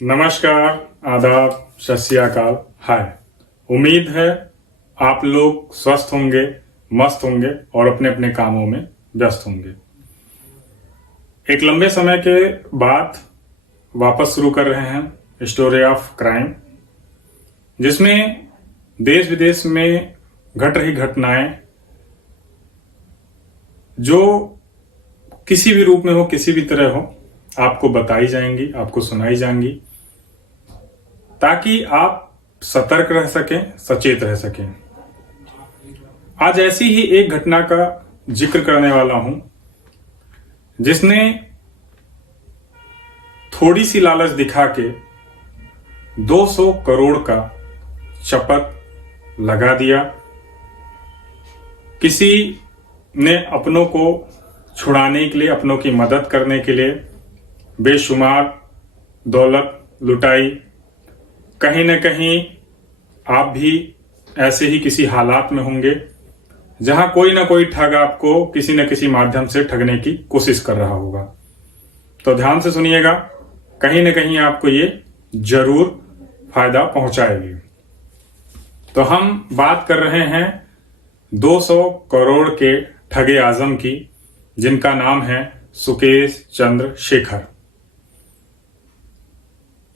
नमस्कार, आदाब, सत श्री अकाल, हाय। उम्मीद है आप लोग स्वस्थ होंगे, मस्त होंगे और अपने अपने कामों में व्यस्त होंगे। एक लंबे समय के बाद वापस शुरू कर रहे हैं स्टोरी ऑफ क्राइम, जिसमें देश विदेश में घट रही घटनाएं जो किसी भी रूप में हो, किसी भी तरह हो, आपको बताई जाएंगी, आपको सुनाई जाएंगी, ताकि आप सतर्क रह सकें, सचेत रह सकें। आज ऐसी ही एक घटना का जिक्र करने वाला हूं, जिसने थोड़ी सी लालच दिखा के 200 करोड़ का शपथ लगा दिया। किसी ने अपनों को छुड़ाने के लिए, अपनों की मदद करने के लिए बेशुमार दौलत लुटाई। कहीं न कहीं आप भी ऐसे ही किसी हालात में होंगे जहां कोई ना कोई ठग आपको किसी न किसी माध्यम से ठगने की कोशिश कर रहा होगा। तो ध्यान से सुनिएगा, कहीं न कहीं आपको ये जरूर फायदा पहुंचाएगी। तो हम बात कर रहे हैं 200 करोड़ के ठगे आजम की, जिनका नाम है सुकेश चंद्र शेखर।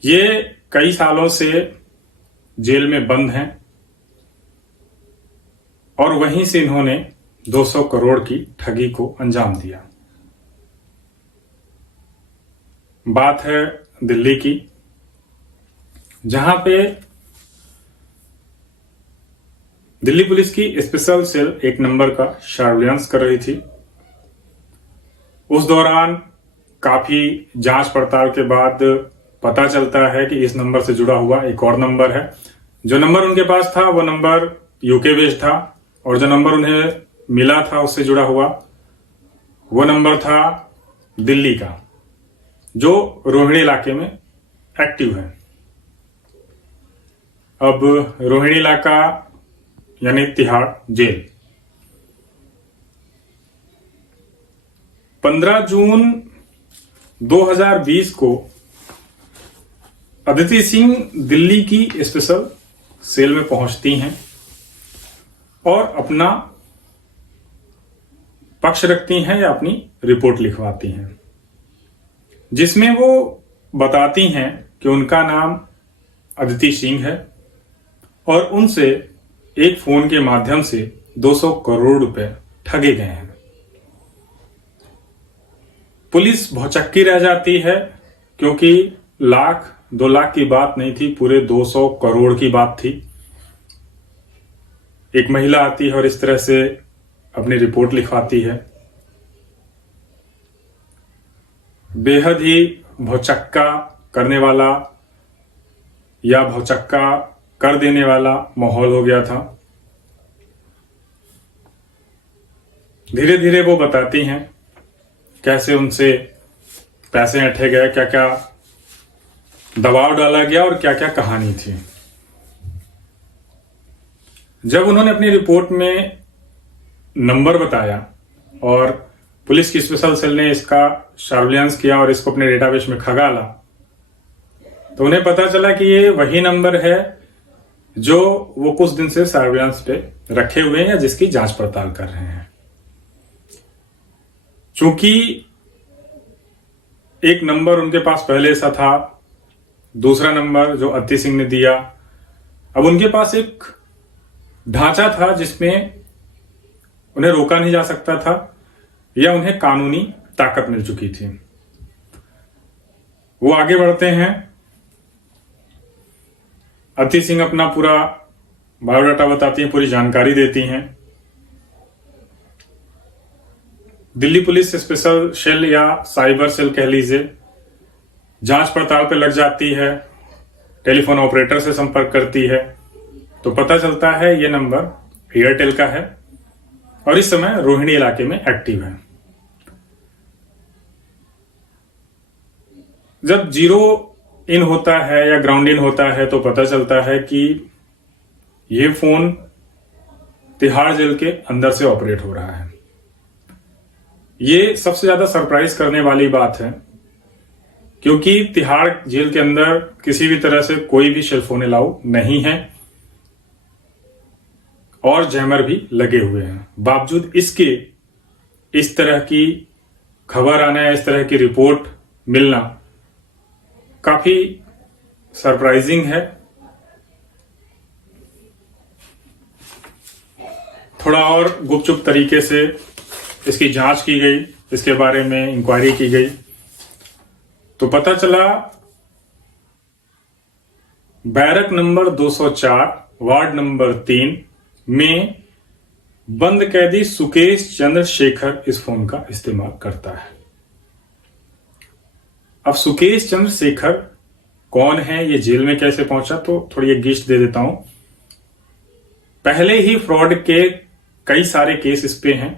ये कई सालों से जेल में बंद हैं और वहीं से इन्होंने 200 करोड़ की ठगी को अंजाम दिया। बात है दिल्ली की, जहां पे दिल्ली पुलिस की स्पेशल सेल 1 नंबर का सर्विलांस कर रही थी। उस दौरान काफी जांच पड़ताल के बाद पता चलता है कि इस नंबर से जुड़ा हुआ एक और नंबर है। जो नंबर उनके पास था वो नंबर यूके बेस्ड था, और जो नंबर उन्हें मिला था उससे जुड़ा हुआ वो नंबर था दिल्ली का, जो रोहिणी इलाके में एक्टिव है। अब रोहिणी इलाका यानी तिहाड़ जेल 15 जून 2020 को अदिति सिंह दिल्ली की स्पेशल सेल में पहुंचती हैं और अपना पक्ष रखती हैं या अपनी रिपोर्ट लिखवाती हैं, जिसमें वो बताती हैं कि उनका नाम अदिति सिंह है और उनसे एक फोन के माध्यम से 200 करोड़ रुपए ठगे गए हैं। पुलिस भौचक्की रह जाती है, क्योंकि लाख 2 लाख की बात नहीं थी, पूरे 200 करोड़ की बात थी। एक महिला आती है और इस तरह से अपनी रिपोर्ट लिखवाती है। बेहद ही भौचक्का करने वाला या भौचक्का कर देने वाला माहौल हो गया था। धीरे धीरे वो बताती हैं कैसे उनसे पैसे ऐंठे गए, क्या क्या दबाव डाला गया और क्या क्या कहानी थी। जब उन्होंने अपनी रिपोर्ट में नंबर बताया और पुलिस की स्पेशल सेल ने इसका सर्विलांस किया और इसको अपने डेटाबेस में खंगाला, तो उन्हें पता चला कि ये वही नंबर है जो वो कुछ दिन से सर्विलांस पे रखे हुए हैं या जिसकी जांच पड़ताल कर रहे हैं। चूंकि एक नंबर उनके पास पहले सा था, दूसरा नंबर जो अदिति सिंह ने दिया, अब उनके पास एक ढांचा था जिसमें उन्हें रोका नहीं जा सकता था या उन्हें कानूनी ताकत मिल चुकी थी। वो आगे बढ़ते हैं। अदिति सिंह अपना पूरा बायोडाटा बताती हैं, पूरी जानकारी देती हैं। दिल्ली पुलिस स्पेशल सेल या साइबर सेल कह लीजिए, जांच पड़ताल पे लग जाती है, टेलीफोन ऑपरेटर से संपर्क करती है, तो पता चलता है ये नंबर एयरटेल का है और इस समय रोहिणी इलाके में एक्टिव है। जब जीरो इन होता है या ग्राउंड इन होता है तो पता चलता है कि ये फोन तिहाड़ जेल के अंदर से ऑपरेट हो रहा है। ये सबसे ज्यादा सरप्राइज करने वाली बात है क्योंकि तिहाड़ जेल के अंदर किसी भी तरह से कोई भी सेलफोन अलाउ नहीं है और जैमर भी लगे हुए हैं। बावजूद इसके इस तरह की खबर आना, इस तरह की रिपोर्ट मिलना काफी सरप्राइजिंग है। थोड़ा और गुपचुप तरीके से इसकी जांच की गई, इसके बारे में इंक्वायरी की गई तो पता चला बैरक नंबर 204 वार्ड नंबर 3 में बंद कैदी सुकेश चंद्रशेखर इस फोन का इस्तेमाल करता है। अब सुकेश चंद्रशेखर कौन है, ये जेल में कैसे पहुंचा, तो थोड़ी एक गिस्ट दे देता हूं। पहले ही फ्रॉड के कई सारे केस इस पे हैं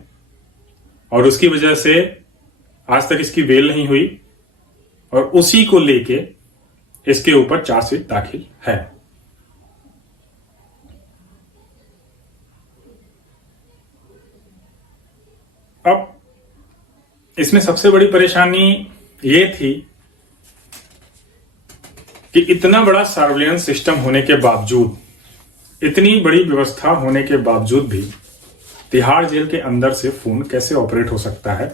और उसकी वजह से आज तक इसकी बेल नहीं हुई और उसी को लेके इसके ऊपर चार्जशीट दाखिल है। अब इसमें सबसे बड़ी परेशानी ये थी कि इतना बड़ा सर्विलेंस सिस्टम होने के बावजूद, इतनी बड़ी व्यवस्था होने के बावजूद भी तिहाड़ जेल के अंदर से फोन कैसे ऑपरेट हो सकता है,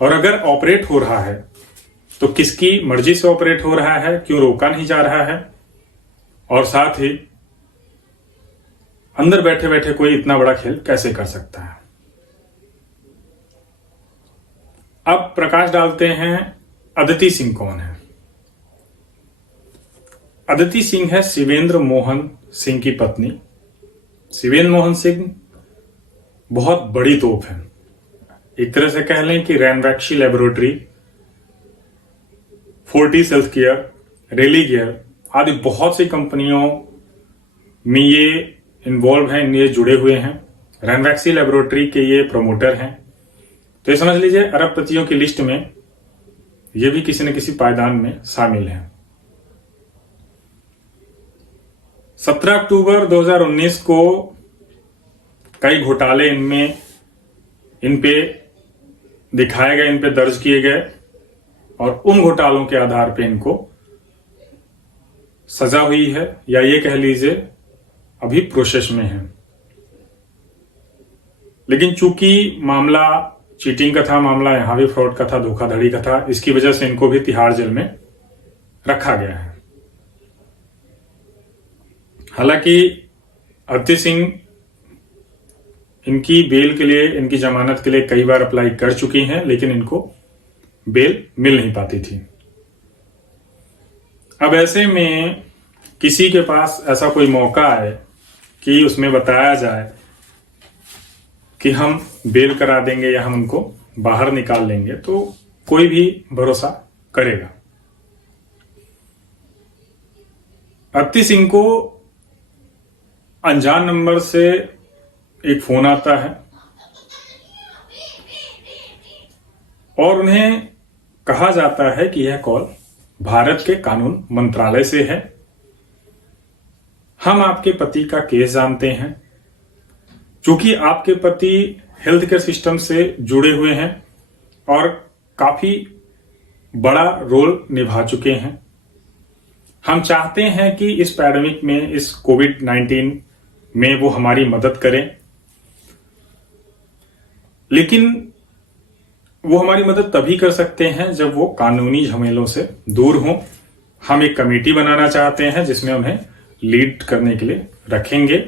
और अगर ऑपरेट हो रहा है तो किसकी मर्जी से ऑपरेट हो रहा है, क्यों रोका नहीं जा रहा है, और साथ ही अंदर बैठे बैठे कोई इतना बड़ा खेल कैसे कर सकता है। अब प्रकाश डालते हैं अदिति सिंह कौन है। अदिति सिंह है शिवेंद्र मोहन सिंह की पत्नी। शिवेंद्र मोहन सिंह बहुत बड़ी तोप है, एक तरह से कह लें कि Ranbaxy laboratory, Fortis health care, Religare आदि बहुत सी कंपनियों में ये इन्वॉल्व हैं, ये जुड़े हुए हैं। रैनबैक्सी लेबोरेटरी के ये प्रमोटर हैं, तो ये समझ लीजिए अरबपतियों की लिस्ट में ये भी किसी न किसी पायदान में शामिल हैं। 17 अक्टूबर 2019 को कई घोटाले इन पे दिखाए गए, इन पे दर्ज किए गए और उन घोटालों के आधार पे इनको सजा हुई है, या ये कह लीजिए अभी प्रोसेस में है। लेकिन चूंकि मामला चीटिंग का था, मामला यहां भी फ्रॉड का था, धोखाधड़ी का था, इसकी वजह से इनको भी तिहाड़ जेल में रखा गया है। हालांकि अदिति सिंह इनकी बेल के लिए, इनकी जमानत के लिए कई बार अप्लाई कर चुकी हैं, लेकिन इनको बेल मिल नहीं पाती थी। अब ऐसे में किसी के पास ऐसा कोई मौका है कि उसमें बताया जाए कि हम बेल करा देंगे या हम उनको बाहर निकाल लेंगे, तो कोई भी भरोसा करेगा। अदिति सिंह को अनजान नंबर से एक फोन आता है और उन्हें कहा जाता है कि यह कॉल भारत के कानून मंत्रालय से है। हम आपके पति का केस जानते हैं, क्योंकि आपके पति हेल्थ केयर सिस्टम से जुड़े हुए हैं और काफी बड़ा रोल निभा चुके हैं। हम चाहते हैं कि इस पैंडेमिक में, इस कोविड-19 में वो हमारी मदद करें, लेकिन वो हमारी मदद तभी कर सकते हैं जब वो कानूनी झमेलों से दूर हों। हम एक कमेटी बनाना चाहते हैं जिसमें उन्हें लीड करने के लिए रखेंगे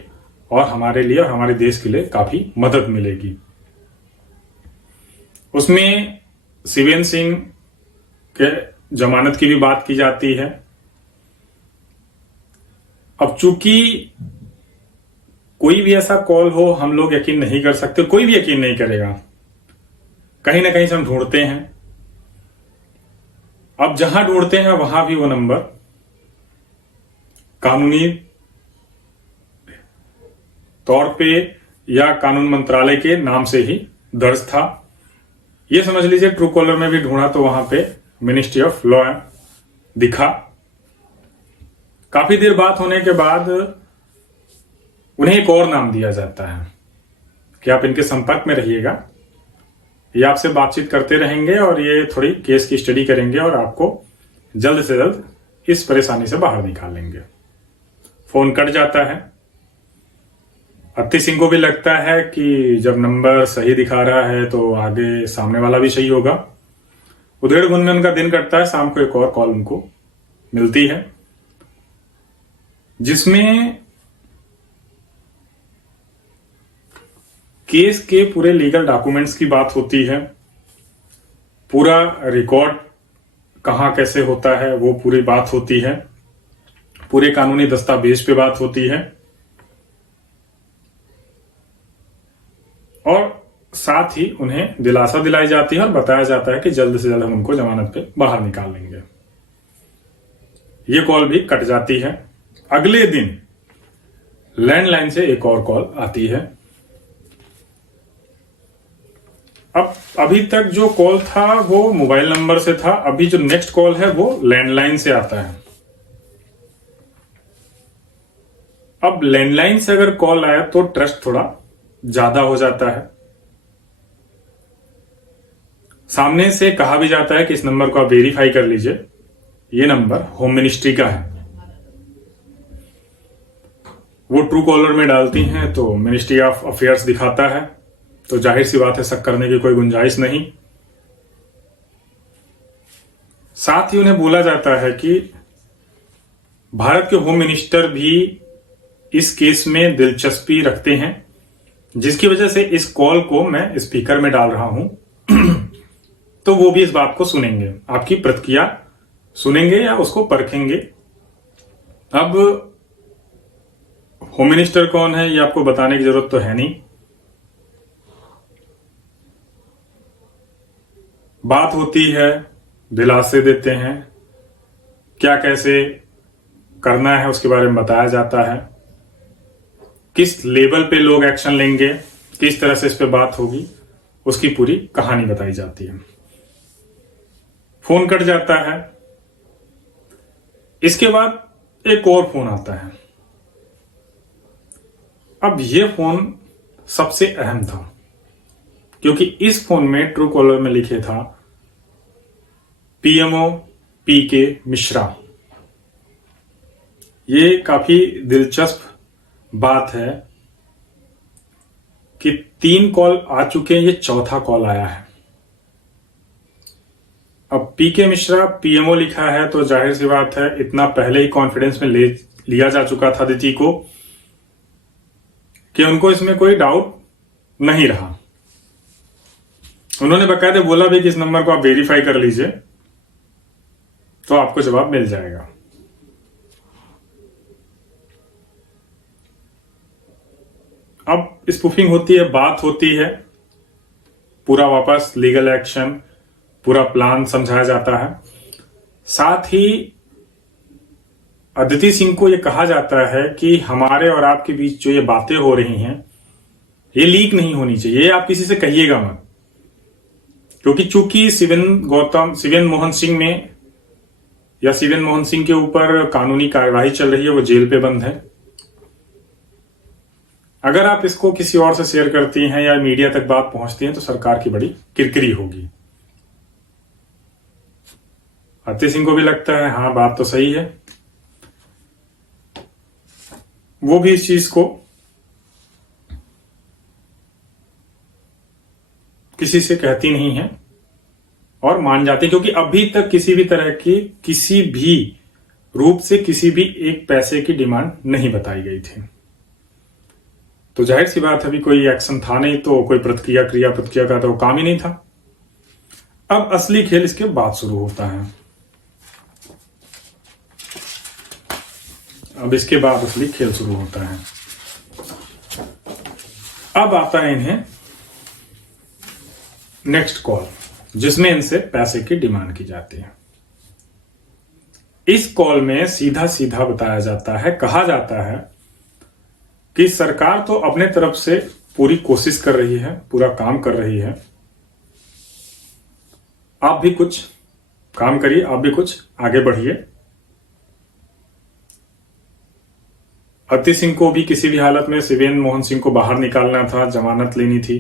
और हमारे लिए और हमारे देश के लिए काफी मदद मिलेगी। उसमें शिवेंद्र सिंह के जमानत की भी बात की जाती है। अब चूंकि कोई भी ऐसा कॉल हो, हम लोग यकीन नहीं कर सकते, कोई भी यकीन नहीं करेगा, कहीं ना कहीं से हम ढूंढते हैं। अब जहां ढूंढते हैं वहां भी वो नंबर कानूनी तौर पे या कानून मंत्रालय के नाम से ही दर्ज था। ये समझ लीजिए ट्रू कॉलर में भी ढूंढा तो वहां पे मिनिस्ट्री ऑफ लॉ दिखा। काफी देर बात होने के बाद उन्हें एक और नाम दिया जाता है कि आप इनके संपर्क में रहिएगा, ये आपसे बातचीत करते रहेंगे और ये थोड़ी केस की स्टडी करेंगे और आपको जल्द से जल्द इस परेशानी से बाहर निकालेंगे। फोन कट जाता है। अत्ती सिंह को भी लगता है कि जब नंबर सही दिखा रहा है तो आगे सामने वाला भी सही होगा। उधेड़ बुन में उनका दिन कटता है। शाम को एक और कॉल उनको मिलती है जिसमें केस के पूरे लीगल डॉक्यूमेंट्स की बात होती है। पूरा रिकॉर्ड कहां कैसे होता है वो पूरी बात होती है। पूरे कानूनी दस्तावेज पे बात होती है और साथ ही उन्हें दिलासा दिलाई जाती है और बताया जाता है कि जल्द से जल्द हम उनको जमानत पे बाहर निकाल लेंगे। ये कॉल भी कट जाती है। अगले दिन लैंडलाइन से एक और कॉल आती है। अब अभी तक जो कॉल था वो मोबाइल नंबर से था, अभी जो नेक्स्ट कॉल है वो लैंडलाइन से आता है। अब लैंडलाइन से अगर कॉल आया तो ट्रस्ट थोड़ा ज्यादा हो जाता है। सामने से कहा भी जाता है कि इस नंबर को आप वेरीफाई कर लीजिए, ये नंबर होम मिनिस्ट्री का है। वो ट्रू कॉलर में डालती हैं तो मिनिस्ट्री ऑफ अफेयर्स दिखाता है, तो जाहिर सी बात है शक करने की कोई गुंजाइश नहीं। साथ ही उन्हें बोला जाता है कि भारत के होम मिनिस्टर भी इस केस में दिलचस्पी रखते हैं, जिसकी वजह से इस कॉल को मैं स्पीकर में डाल रहा हूं तो वो भी इस बात को सुनेंगे, आपकी प्रतिक्रिया सुनेंगे या उसको परखेंगे। अब होम मिनिस्टर कौन है ये आपको बताने की जरूरत तो है नहीं। बात होती है, दिलासे देते हैं, क्या कैसे करना है उसके बारे में बताया जाता है, किस लेवल पे लोग एक्शन लेंगे, किस तरह से इस पे बात होगी, उसकी पूरी कहानी बताई जाती है। फोन कट जाता है। इसके बाद एक और फोन आता है। अब यह फोन सबसे अहम था क्योंकि इस फोन में ट्रू कॉलर में लिखे था पीएमओ पीके मिश्रा। ये काफी दिलचस्प बात है कि 3 कॉल आ चुके हैं, ये चौथा कॉल आया है। अब पीके मिश्रा पीएमओ लिखा है तो जाहिर सी बात है इतना पहले ही कॉन्फिडेंस में लिया जा चुका था अदिति को कि उनको इसमें कोई डाउट नहीं रहा। उन्होंने बकायदे बोला भी कि इस नंबर को आप वेरीफाई कर लीजिए तो आपको जवाब मिल जाएगा। अब स्पूफिंग होती है, बात होती है, पूरा वापस लीगल एक्शन, पूरा प्लान समझाया जाता है। साथ ही अदिति सिंह को यह कहा जाता है कि हमारे और आपके बीच जो ये बातें हो रही हैं ये लीक नहीं होनी चाहिए, आप किसी से कहिएगा मत, क्योंकि चूंकि शिवेन मोहन सिंह में या शिवेन मोहन सिंह के ऊपर कानूनी कार्यवाही चल रही है, वो जेल पे बंद है। अगर आप इसको किसी और से शेयर करती हैं या मीडिया तक बात पहुंचती है तो सरकार की बड़ी किरकिरी होगी। अत्ती सिंह को भी लगता है हाँ बात तो सही है, वो भी इस चीज को किसी से कहती नहीं है और मान जाती, क्योंकि अभी तक किसी भी तरह की किसी भी रूप से किसी भी एक पैसे की डिमांड नहीं बताई गई थी। तो जाहिर सी बात है अभी कोई एक्शन था नहीं, तो कोई प्रतिक्रिया का तो काम ही नहीं था। अब असली खेल इसके बाद शुरू होता है। अब इसके बाद असली खेल शुरू होता है। अब आता है इन्हें नेक्स्ट कॉल, जिसमें इनसे पैसे की डिमांड की जाती है। इस कॉल में सीधा सीधा बताया जाता है, कहा जाता है कि सरकार तो अपने तरफ से पूरी कोशिश कर रही है, पूरा काम कर रही है, आप भी कुछ काम करिए, आप भी कुछ आगे बढ़िए। अत्ती सिंह को भी किसी भी हालत में शिवेन मोहन सिंह को बाहर निकालना था, जमानत लेनी थी,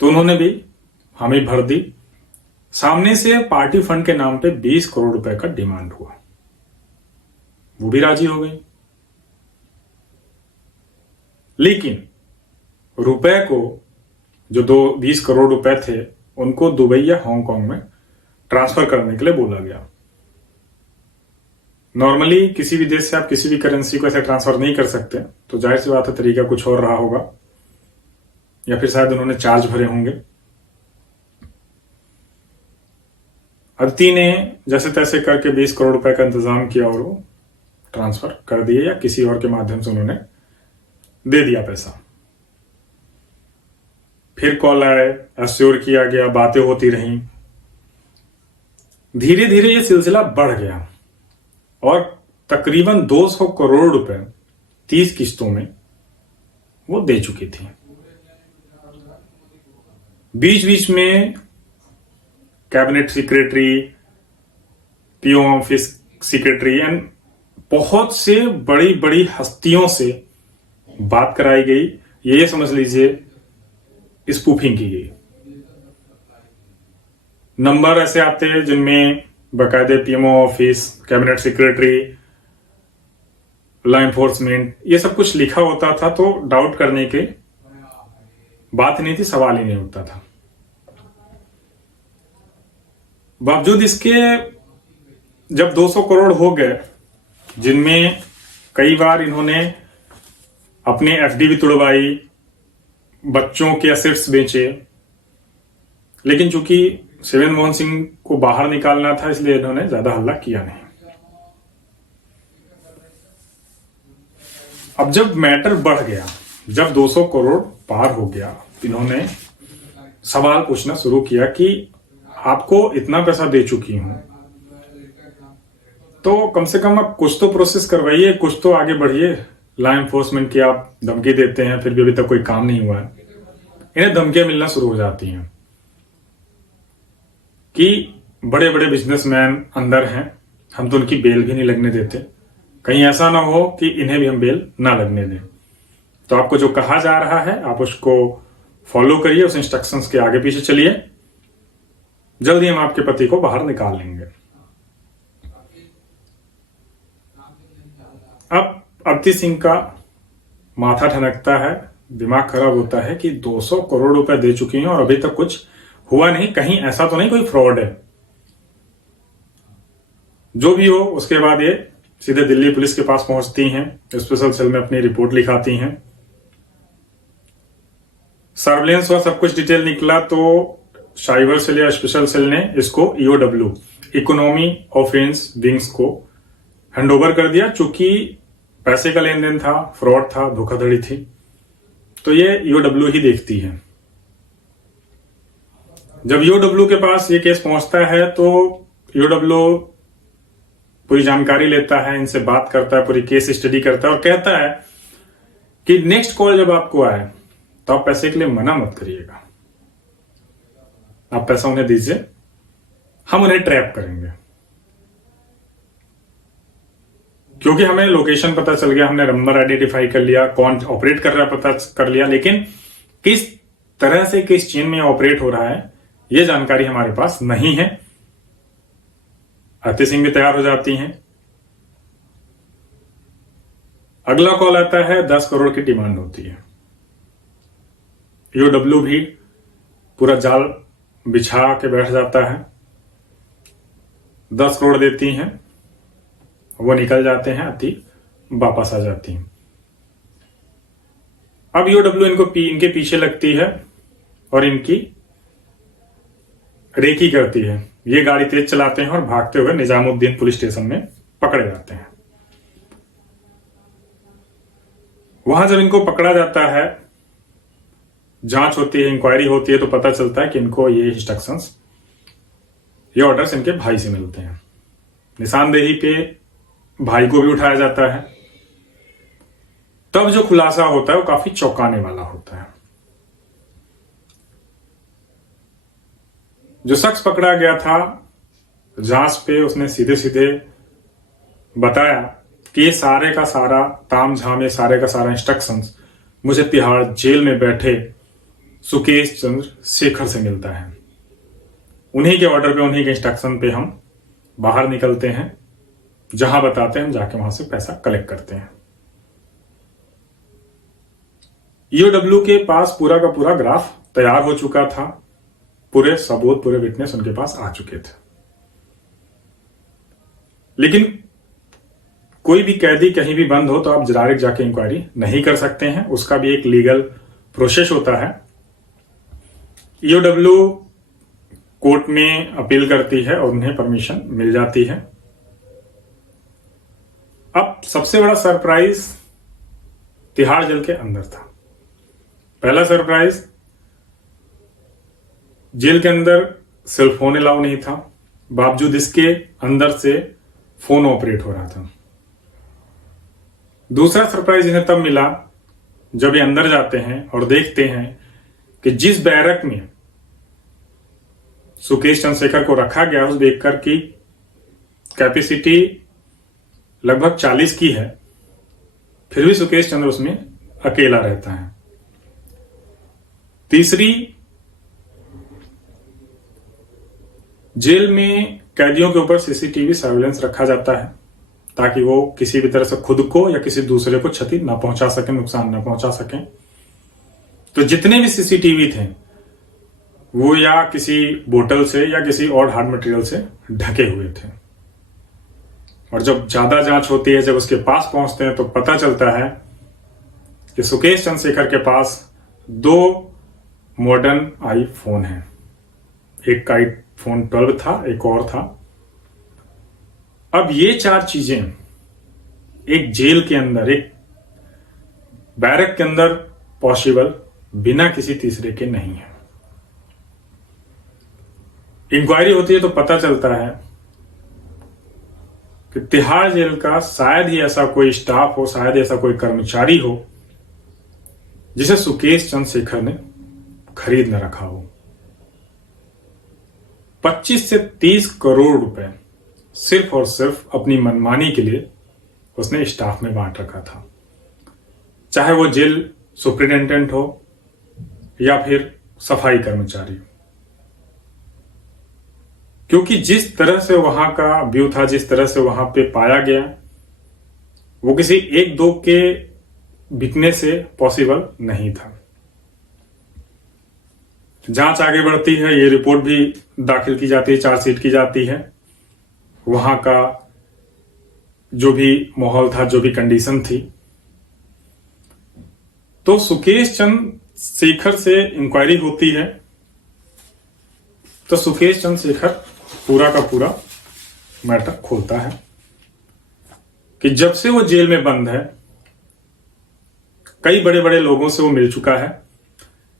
तो उन्होंने भी हामी भर दी। सामने से पार्टी फंड के नाम पे 20 करोड़ रुपए का डिमांड हुआ, वो भी राजी हो गई। लेकिन रुपए को जो 20 करोड़ रुपए थे उनको दुबई या हांगकांग में ट्रांसफर करने के लिए बोला गया। नॉर्मली किसी भी देश से आप किसी भी करेंसी को ऐसे ट्रांसफर नहीं कर सकते, तो जाहिर सी बात है तरीका कुछ और रहा होगा, या फिर शायद उन्होंने चार्ज भरे होंगे। अदिति ने जैसे तैसे करके 20 करोड़ रुपए का इंतजाम किया और वो ट्रांसफर कर दिए, या किसी और के माध्यम से उन्होंने दे दिया पैसा। फिर कॉल आए, एश्योर किया गया, बातें होती रहीं। धीरे धीरे ये सिलसिला बढ़ गया और तकरीबन 200 करोड़ रुपए 30 किस्तों में वो दे चुकी थी। बीच बीच में cabinet secretary, PO office secretary and बहुत से बड़ी बड़ी हस्तियों से बात कराई गई। ये समझ लीजिए स्पूफिंग की गई। नंबर ऐसे आते हैं जिनमें बाकायदे PMO office, cabinet secretary, law enforcement, ये सब कुछ लिखा होता था, तो डाउट करने की बात नहीं थी, सवाल ही नहीं उठता था। बावजूद इसके जब 200 करोड़ हो गए, जिनमें कई बार इन्होंने अपने एफडी भी तुड़वाई, बच्चों के एसेट्स बेचे, लेकिन चूंकि शिवेंद्र मोहन सिंह को बाहर निकालना था इसलिए इन्होंने ज्यादा हल्ला किया नहीं। अब जब मैटर बढ़ गया, जब 200 करोड़ पार हो गया, इन्होंने सवाल पूछना शुरू किया कि आपको इतना पैसा दे चुकी हूं, तो कम से कम आप कुछ तो प्रोसेस करवाइए, कुछ तो आगे बढ़िए। लॉ एनफोर्समेंट की आप धमकी देते हैं, फिर भी अभी तक कोई काम नहीं हुआ है। इन्हें धमकियां मिलना शुरू हो जाती हैं कि बड़े बड़े बिजनेसमैन अंदर हैं, हम तो उनकी बेल भी नहीं लगने देते, कहीं ऐसा ना हो कि इन्हें भी हम बेल ना लगने दें। तो आपको जो कहा जा रहा है आप उसको फॉलो करिए, उस इंस्ट्रक्शंस के आगे पीछे चलिए, जल्दी हम आपके पति को बाहर निकाल लेंगे। अब अदिति सिंह का माथा ठनकता है, दिमाग खराब होता है कि 200 करोड़ रुपए दे चुकी हैं और अभी तक कुछ हुआ नहीं, कहीं ऐसा तो नहीं कोई फ्रॉड है। जो भी हो, उसके बाद ये सीधे दिल्ली पुलिस के पास पहुंचती हैं, स्पेशल सेल में अपनी रिपोर्ट लिखाती हैं। सर्विलेंस हुआ, सब कुछ डिटेल निकला, तो साइबर सेल या स्पेशल सेल ने इसको ईओडब्ल्यू, इकोनॉमी ऑफेंस विंग्स को हैंडओवर कर दिया। चूंकि पैसे का लेन देन था, फ्रॉड था, धोखाधड़ी थी, तो ये ईओडब्ल्यू ही देखती है। जब ईओडब्ल्यू के पास ये केस पहुंचता है तो ईओडब्ल्यू पूरी जानकारी लेता है, इनसे बात करता है, पूरी केस स्टडी करता है और कहता है कि नेक्स्ट कॉल जब आपको आए तो आप पैसे के लिए मना मत करिएगा, आप पैसा उन्हें दीजिए, हम उन्हें ट्रैप करेंगे। क्योंकि हमें लोकेशन पता चल गया, हमने नंबर आइडेंटिफाई कर लिया, कौन ऑपरेट कर रहा है पता कर लिया, लेकिन किस तरह से किस चेन में ऑपरेट हो रहा है ये जानकारी हमारे पास नहीं है। अदिति सिंह भी तैयार हो जाती हैं। अगला कॉल आता है, 10 करोड़ की डिमांड होती है। ईओडब्ल्यू भी पूरा जाल बिछा के बैठ जाता है, 10 करोड़ देती हैं, वो निकल जाते हैं, अदिति वापस आ जाती हैं। अब ईओडब्ल्यू इनके पीछे लगती है और इनकी रेकी करती है। ये गाड़ी तेज चलाते हैं और भागते हुए निजामुद्दीन पुलिस स्टेशन में पकड़े जाते हैं। वहां जब इनको पकड़ा जाता है, जांच होती है, इंक्वायरी होती है, तो पता चलता है कि इनको ये इंस्ट्रक्शंस, ये ऑर्डर्स इनके भाई से मिलते हैं। निशानदेही पे भाई को भी उठाया जाता है। तब जो खुलासा होता है वो काफी चौंकाने वाला होता है। जो शख्स पकड़ा गया था, जांच पे उसने सीधे सीधे बताया कि ये सारे का सारा तामझाम, ये सारे का सारा इंस्ट्रक्शंस मुझे तिहाड़ जेल में बैठे सुकेश चंद्र शेखर से मिलता है। उन्हीं के ऑर्डर पे, उन्हीं के इंस्ट्रक्शन पे हम बाहर निकलते हैं, जहां बताते हैं हम जाके वहां से पैसा कलेक्ट करते हैं। ईओडब्ल्यू के पास पूरा का पूरा ग्राफ तैयार हो चुका था, पूरे सबूत, पूरे विटनेस उनके पास आ चुके थे। लेकिन कोई भी कैदी कहीं भी बंद हो तो आप डायरेक्ट जाके इंक्वायरी नहीं कर सकते हैं, उसका भी एक लीगल प्रोसेस होता है। ईओडब्ल्यू कोर्ट में अपील करती है और उन्हें परमिशन मिल जाती है। अब सबसे बड़ा सरप्राइज तिहाड़ जेल के अंदर था। पहला सरप्राइज, जेल के अंदर सेल फोन अलाउ नहीं था, बावजूद इसके अंदर से फोन ऑपरेट हो रहा था। दूसरा सरप्राइज इन्हें तब मिला जब ये अंदर जाते हैं और देखते हैं कि जिस बैरक में सुकेश चंद्रशेखर को रखा गया, उस बेकर की कैपेसिटी लगभग 40 की है, फिर भी सुकेश चंद्र उसमें अकेला रहता है। तीसरी, जेल में कैदियों के ऊपर सीसीटीवी सर्विलेंस रखा जाता है ताकि वो किसी भी तरह से खुद को या किसी दूसरे को क्षति ना पहुंचा सके, नुकसान ना पहुंचा सके। तो जितने भी सीसीटीवी थे वो या किसी बोतल से या किसी और हार्ड मटेरियल से ढके हुए थे। और जब ज्यादा जांच होती है, जब उसके पास पहुंचते हैं तो पता चलता है कि सुकेश चंद्रशेखर के पास 2 मॉडर्न आईफोन है। एक आईफोन 12 था, एक और था। अब ये 4 चीजें एक जेल के अंदर, एक बैरक के अंदर पॉसिबल बिना किसी तीसरे के नहीं है। इंक्वायरी होती है तो पता चलता है कि तिहाड़ जेल का शायद ही ऐसा कोई स्टाफ हो, शायद ऐसा कोई कर्मचारी हो जिसे सुकेश चंद्रशेखर ने खरीद न रखा हो। 25 से 30 करोड़ रुपए सिर्फ और सिर्फ अपनी मनमानी के लिए उसने स्टाफ में बांट रखा था, चाहे वो जेल सुप्रिंटेंडेंट हो या फिर सफाई कर्मचारी। क्योंकि जिस तरह से वहां का व्यू था, जिस तरह से वहां पे पाया गया, वो किसी एक दो के बिकने से पॉसिबल नहीं था। जांच आगे बढ़ती है, ये रिपोर्ट भी दाखिल की जाती है, चार्जशीट की जाती है। वहां का जो भी माहौल था, जो भी कंडीशन थी, तो सुकेश चंद्रशेखर से इंक्वायरी होती है। तो सुकेश चंद्रशेखर पूरा का पूरा मैटर खोलता है कि जब से वो जेल में बंद है, कई बड़े बड़े लोगों से वो मिल चुका है,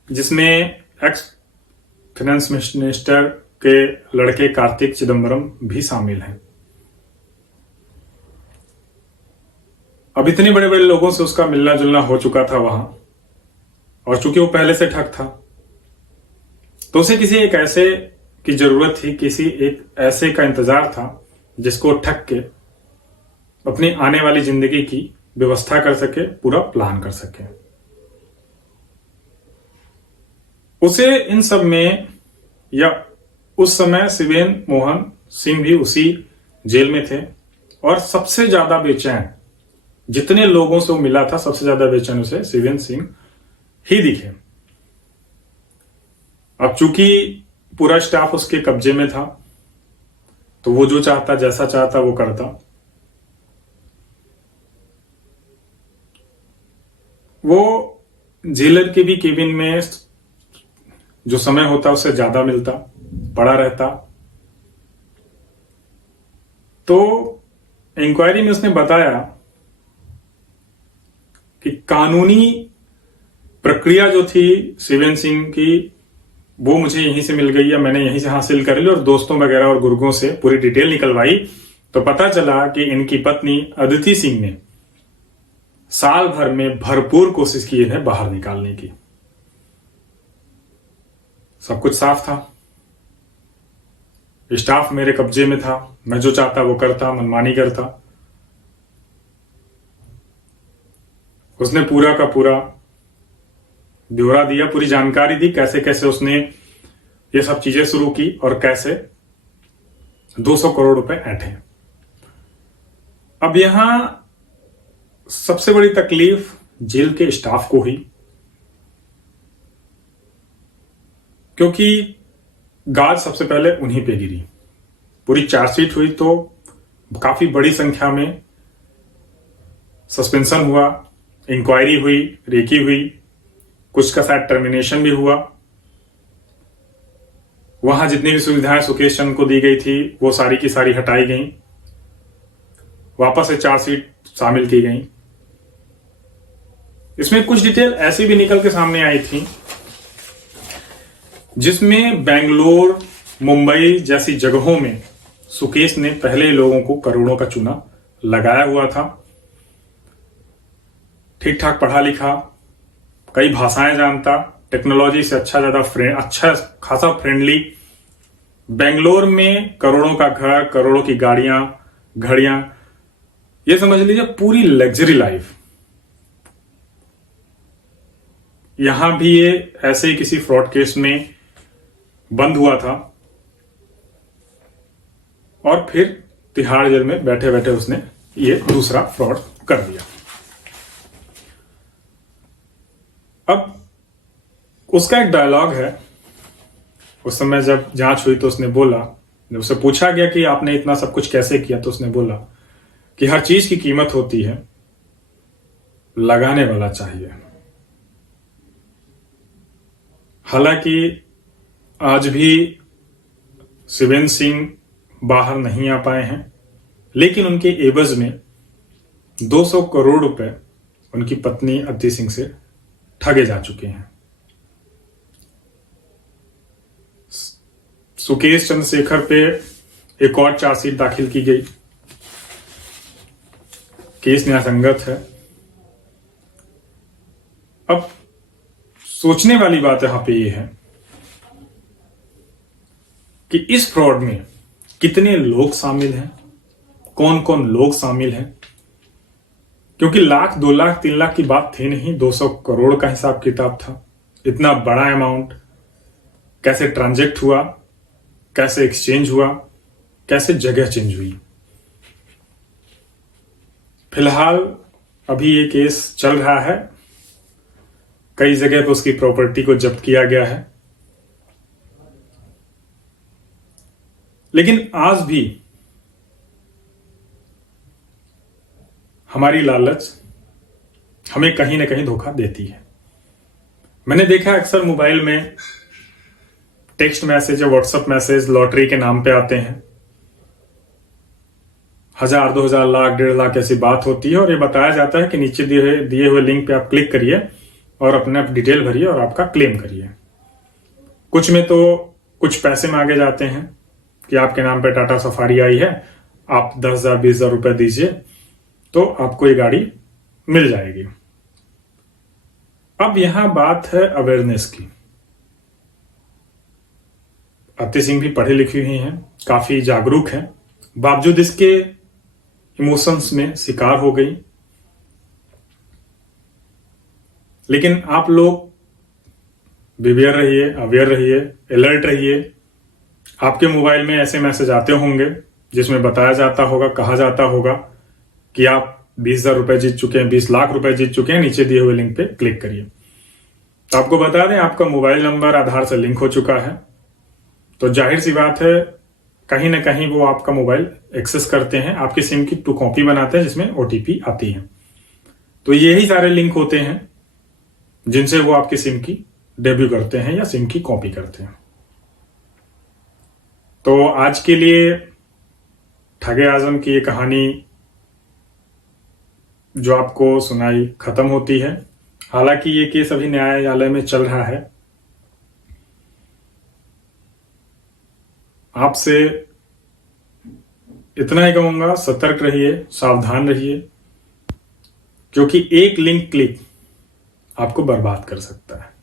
जिसमें एक्स फाइनेंस मिनिस्टर के लड़के कार्तिक चिदम्बरम भी शामिल हैं। अब इतने बड़े बड़े लोगों से उसका मिलना जुलना हो चुका था वहां, और चूंकि वो पहले से ठग था, तो उसे किसी एक ऐसे की जरूरत थी, किसी एक ऐसे का इंतजार था जिसको ठग के अपनी आने वाली जिंदगी की व्यवस्था कर सके, पूरा प्लान कर सके। उसे इन सब में, या उस समय शिवेन मोहन सिंह भी उसी जेल में थे, और सबसे ज्यादा बेचैन जितने लोगों से वो मिला था, सबसे ज्यादा बेचैन उसे शिवेन सिंह ही दिखे। अब चूंकि पूरा स्टाफ उसके कब्जे में था, तो वो जो चाहता, जैसा चाहता वो करता। वो जेलर के भी केबिन में जो समय होता उससे ज्यादा मिलता, पड़ा रहता। तो इंक्वायरी में उसने बताया कि कानूनी प्रक्रिया जो थी शिवेन सिंह की, वो मुझे यहीं से मिल गई, या मैंने यहीं से हासिल कर ली, और दोस्तों वगैरह और गुर्गों से पूरी डिटेल निकलवाई। तो पता चला कि इनकी पत्नी अदिति सिंह ने साल भर में भरपूर कोशिश की इन्हें बाहर निकालने की। सब कुछ साफ था, स्टाफ मेरे कब्जे में था, मैं जो चाहता वो करता, मनमानी करता। उसने पूरा का पूरा ब्यौरा दिया, पूरी जानकारी दी, कैसे कैसे उसने ये सब चीजें शुरू की और कैसे 200 करोड़ रुपए ऐंठे। अब यहां सबसे बड़ी तकलीफ जेल के स्टाफ को हुई, क्योंकि गाज सबसे पहले उन्हीं पे गिरी। पूरी चार्जशीट हुई तो काफी बड़ी संख्या में सस्पेंशन हुआ, इंक्वायरी हुई, रेकी हुई, कुछ का शायद टर्मिनेशन भी हुआ। वहां जितनी भी सुविधाएं सुकेश चंद को दी गई थी वो सारी की सारी हटाई गई, वापस से चार्जशीट शामिल की गई। इसमें कुछ डिटेल ऐसी भी निकल के सामने आई थी जिसमें बेंगलोर, मुंबई जैसी जगहों में सुकेश ने पहले ही लोगों को करोड़ों का चूना लगाया हुआ था। ठीक ठाक पढ़ा लिखा, कई भाषाएं जानता, टेक्नोलॉजी से अच्छा खासा फ्रेंडली, बेंगलोर में करोड़ों का घर, करोड़ों की गाड़ियां, घड़ियां, ये समझ लीजिए पूरी लग्जरी लाइफ। यहां भी ये ऐसे ही किसी फ्रॉड केस में बंद हुआ था और फिर तिहाड़ जेल में बैठे बैठे उसने ये दूसरा फ्रॉड कर दिया। अब उसका एक डायलॉग है, उस समय जब जांच हुई तो उसने बोला, जब उससे पूछा गया कि आपने इतना सब कुछ कैसे किया, तो उसने बोला कि हर चीज की कीमत होती है, लगाने वाला चाहिए। हालांकि आज भी शिवेंद्र सिंह बाहर नहीं आ पाए हैं, लेकिन उनके एवज में 200 करोड़ रुपए उनकी पत्नी अदिति सिंह से ठगे जा चुके हैं। सुकेश चंद्रशेखर पे एक और चार्जशीट दाखिल की गई, केस न्यायसंगत है। अब सोचने वाली बात यहां पे ये है कि इस फ्रॉड में कितने लोग शामिल हैं, कौन कौन लोग शामिल हैं, क्योंकि लाख, 2 लाख, 3 लाख की बात थी नहीं, 200 करोड़ का हिसाब किताब था। इतना बड़ा अमाउंट कैसे ट्रांजैक्ट हुआ, कैसे एक्सचेंज हुआ, कैसे जगह चेंज हुई। फिलहाल अभी ये केस चल रहा है, कई जगह पर उसकी प्रॉपर्टी को जब्त किया गया है, लेकिन आज भी हमारी लालच हमें कहीं ना कहीं धोखा देती है। मैंने देखा अक्सर मोबाइल में टेक्स्ट मैसेज या व्हाट्सएप मैसेज लॉटरी के नाम पे आते हैं, 1000, 2000, लाख, 1.5 लाख ऐसी बात होती है और ये बताया जाता है कि नीचे दिए हुए लिंक पे आप क्लिक करिए और अपने डिटेल भरिए और आपका क्लेम करिए। कुछ में तो कुछ पैसे मांगे जाते हैं कि आपके नाम पे टाटा सफारी आई है, आप 10,000, 20,000 रुपए दीजिए तो आपको ये गाड़ी मिल जाएगी। अब यहां बात है अवेयरनेस की। अदिति सिंह भी पढ़ी लिखी हुई हैं, काफी जागरूक हैं, बावजूद इसके इमोशंस में शिकार हो गई। लेकिन आप लोग बिवेयर रहिए, अवेयर रहिए, अलर्ट रहिए। आपके मोबाइल में ऐसे मैसेज आते होंगे जिसमें बताया जाता होगा, कहा जाता होगा कि आप 20,000 रुपए जीत चुके हैं, 20 लाख रुपए जीत चुके हैं, नीचे दिए हुए लिंक पे क्लिक करिए। तो आपको बता दें, आपका मोबाइल नंबर आधार से लिंक हो चुका है, तो जाहिर सी बात है कहीं ना कहीं वो आपका मोबाइल एक्सेस करते हैं, आपकी सिम की 2 कॉपी बनाते हैं जिसमें OTP आती है। तो यही सारे लिंक होते हैं जिनसे वो आपकी सिम की डेब्यू करते हैं या सिम की कॉपी करते हैं। तो आज के लिए ठगे आजम की ये कहानी जो आपको सुनाई खत्म होती है। हालांकि ये केस अभी न्यायालय में चल रहा है। आपसे इतना ही कहूंगा, सतर्क रहिए, सावधान रहिए, क्योंकि एक लिंक क्लिक आपको बर्बाद कर सकता है।